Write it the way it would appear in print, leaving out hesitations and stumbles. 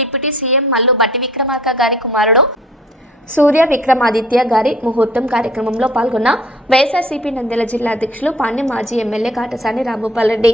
Deputy CM Mallu బట్టి విక్రమార్క గారి కుమారుడు సూర్య విక్రమాదిత్య గారి ముహూర్తం కార్యక్రమంలో పాల్గొన్న వైఎస్ఆర్సీపీ నంద్యాల జిల్లా అధ్యక్షులు పాణ్యం మాజీ ఎమ్మెల్యే కాటసాని రాంభూపాల్ రెడ్డి.